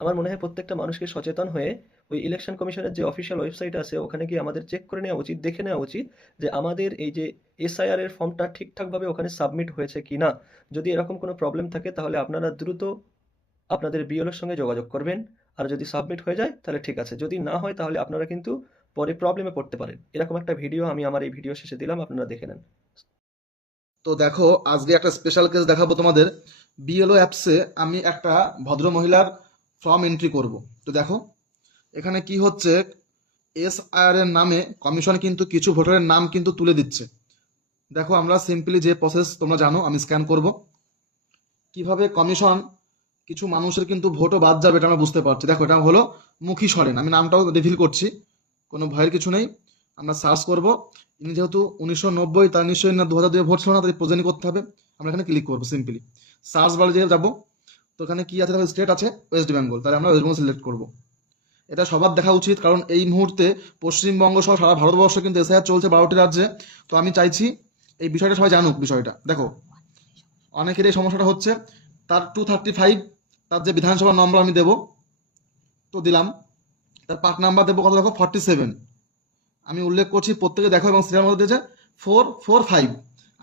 আমার মনে হয় প্রত্যেকটা মানুষকে সচেতন হয়ে ওই ইলেকশন কমিশনের যে অফিসিয়াল ওয়েবসাইট আছে ওখানে গিয়ে আমাদের চেক করে নেওয়া উচিত, দেখে নেওয়া উচিত যে আমাদের এই যে এসআইআর এর ফর্মটা ঠিকঠাকভাবে ওখানে সাবমিট হয়েছে কিনা। যদি এরকম কোনো প্রবলেম থাকে তাহলে আপনারা দ্রুত আপনাদের বিএলওর সঙ্গে যোগাযোগ করবেন। আর যদি সাবমিট হয়ে যায় তাহলে ঠিক আছে, যদি না হয় তাহলে আপনারা কিন্তু পরে প্রবলেমে পড়তে পারেন। এরকম একটা ভিডিও আমি আমার এই ভিডিও শেষে দিলাম, আপনারা দেখে নেন। তো দেখো, আজকে একটা স্পেশাল কেস দেখাবো তোমাদের। বিএলও অ্যাপসে আমি একটা ভদ্র মহিলার ফর্ম এন্ট্রি করব। তো দেখো এখানে কি হচ্ছে, এসআইআর এর নামে কমিশন কিন্তু কিছু ভোটারের নাম কিন্তু তুলে দিচ্ছে। দেখো আমরা সিম্পলি যে প্রসেস তোমরা জানো, আমি স্ক্যান করব কিভাবে কমিশন কিছু মানুষের কিন্তু ভোটও বাদ যাবে, এটা আমরা বুঝতে পারছি। দেখো এটা হলো মুখী সরেন, আমি নামটাও রিভিল করছি, কোনো ভয়ের কিছু নেই। আমরা সার্চ করব, ইনি যেহেতু 1990, তার নিশ্চয়ই না 2002 ভোট ছিল না, তাই প্রজেনি করতে হবে। আমরা এখানে ক্লিক করবো সিম্পলি, সার্চ বারে যে যাবো। তো এখানে কি আছে, স্টেট আছে ওয়েস্ট বেঙ্গল, তাহলে আমরা ওয়েস্ট বেঙ্গল সিলেক্ট করবো। এটা সবার দেখা উচিত, কারণ এই মুহূর্তে পশ্চিমবঙ্গ সহ সারা ভারতবর্ষ কিন্তু এসআইআর চলছে 12টি রাজ্যে। তো আমি চাইছি এই বিষয়টা সবাই জানুক। বিষয়টা দেখো, অনেকের এই সমস্যাটা হচ্ছে। তার 235, তার যে বিধানসভা নম্বর আমি দেবো, তো দিলাম। তার পার্ট নাম্বার দেবো কত, দেখো 47। আমি উল্লেখ করছি প্রত্যেকে দেখো, এবং সিরিয়াল মধ্যে দিয়েছে 445।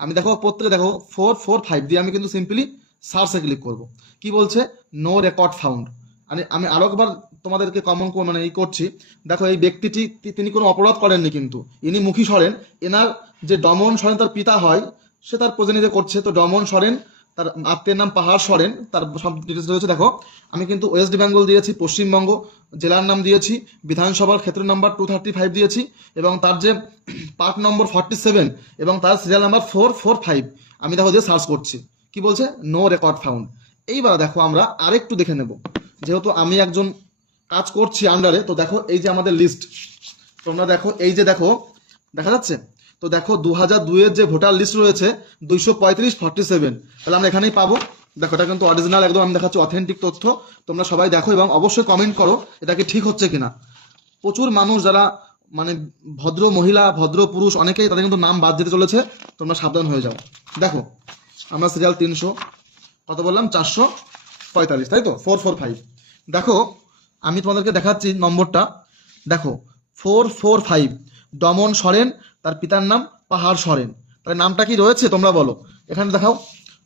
আমি দেখো প্রত্যেকে দেখো 445 দিয়ে আমি কিন্তু সিম্পলি সার্চে ক্লিক করব। কি বলছে, নো রেকর্ড ফাউন্ড। আমি আমি আরো একবার তোমাদেরকে কমন মানে এই করছি। দেখো এই ব্যক্তিটি তিনি কোনো অপরাধ করেননি, কিন্তু ইনি মুখী সরেন। এনার যে ডমন সরেন তার পিতা হয়, সে তার প্রতিনিধিত্ব করছে। তো ডমন সরেন, তার আত্মীয়ের নাম পাহাড় সরেন, তার সব ডিটেলস রয়েছে। দেখো আমি কিন্তু ওয়েস্ট বেঙ্গল দিয়েছি, পশ্চিমবঙ্গ জেলার নাম দিয়েছি, বিধানসভার ক্ষেত্র নাম্বার 235 দিয়েছি, এবং তার যে পার্ট নম্বর 47 এবং তার সিরিয়াল নাম্বার 445 আমি দেখো দিয়ে সার্চ করছি। কি বলছে, নো রেকর্ড ফাউন্ড। এইবার দেখো আমরা আরেকটু দেখে নেব, যেহেতু আমি একজন কাজ করছি আন্ডারে। তো দেখো এই যে আমাদের লিস্ট, তোমরা দেখো এই যে দেখো দেখা যাচ্ছে। তো দেখো 2002-এর যে ভোটার লিস্ট রয়েছে 235-47, তাহলে আমরা এখানেই পাবো। দেখো এটা কিন্তু অরিজিনাল একদম, আমি দেখাচ্ছি অথেন্টিক তথ্য। তোমরা সবাই দেখো এবং অবশ্যই কমেন্ট করো এটা কি ঠিক হচ্ছে কিনা। প্রচুর মানুষ যারা মানে ভদ্র মহিলা, ভদ্র পুরুষ, অনেকেই তাদের কিন্তু নাম বাদ যেতে চলেছে। তোমরা সাবধান হয়ে যাও। দেখো আমরা সিরিয়াল 300 কত বললাম, 445, তাই তো 445। দেখো আমি তোমাদেরকে দেখাচ্ছি নম্বরটা। দেখো 445, দমন সরেন, তার পিতার নাম পাহাড় সরেন। তাহলে নামটা কি রয়েছে তোমরা বলো। এখানে দেখাও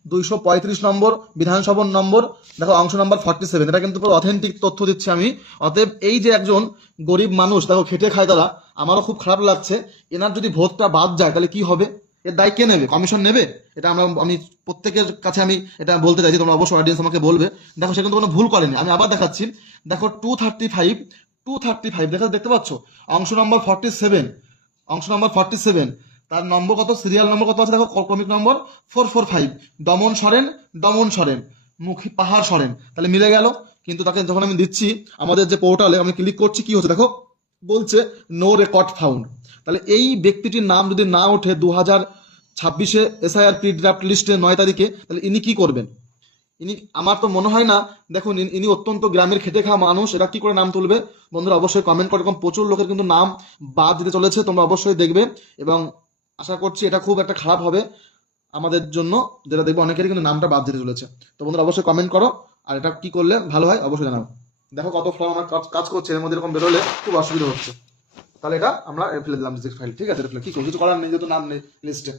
235 নম্বর বিধানসভার নম্বর, দেখো অংশ নম্বর 47। এটা কিন্তু পুরো অথেন্টিক তথ্য দিচ্ছি আমি। অতএব এই যে একজন গরিব মানুষ, দেখো খেটে খায় তারা, আমারও খুব খারাপ লাগছে। এনার যদি ভোটটা বাদ যায় তাহলে কি হবে, এর দায় কে নেবে, কমিশন নেবে? এটা আমি প্রত্যেকের কাছে আমি এটা বলতে চাইছি, তোমরা অবশ্যই অডিয়েন্স আমাকে বলবে। দেখো সে কিন্তু কোনো ভুল করেনি, আমি আবার দেখাচ্ছি। দেখো 235 দেখো, দেখতে পাচ্ছ অংশ নম্বর 47, অংশ নম্বর 47, তার নম্বর কত, সিরিয়াল নম্বর কত আছে দেখো, ক্রমিক নম্বর 445। দমন সরেন, দমন সরেন, মুখী পাহাড় সরেন, তাহলে মিলে গেল। কিন্তু তাকে যখন আমি দিচ্ছি আমাদের যে পোর্টালে, আমি ক্লিক করছি, কি হচ্ছে দেখো, বলছে নো রেকর্ড ফাউন্ড। তাহলে এই ব্যক্তিটির নাম যদি না ওঠে 2026-এ এসআইআর প্রি ড্রাফট লিস্টে 9 তারিখে, তাহলে ইনি কি করবেন? ইনি, আমার তো মনে হয় না। দেখুন ইনি অত্যন্ত গ্রামের খেটে খাওয়া মানুষ, এরা কি করে নাম তুলবে? বন্ধুরা অবশ্যই কমেন্ট করে, এরকম প্রচুর লোকের কিন্তু নাম বাদ দিতে চলেছে, তোমরা অবশ্যই দেখবে। এবং আশা করছি এটা খুব একটা খারাপ হবে আমাদের জন্য, যেটা দেখবো অনেকেরই কিন্তু নামটা বাদ দিতে চলেছে। তো বন্ধুরা অবশ্যই কমেন্ট করো, আর এটা কি করলে ভালো হয় অবশ্যই জানাও। দেখো কত ফর্ম আমার কাজ করছে, এর মধ্যে এরকম বেরোলে খুব অসুবিধা হচ্ছে। তাহলে এটা আমরা ফেলে দিলাম রিজেক্ট ফাইল, ঠিক আছে? কি করবো, কিছু করার নেই, যেহেতু নাম নেই লিস্টে।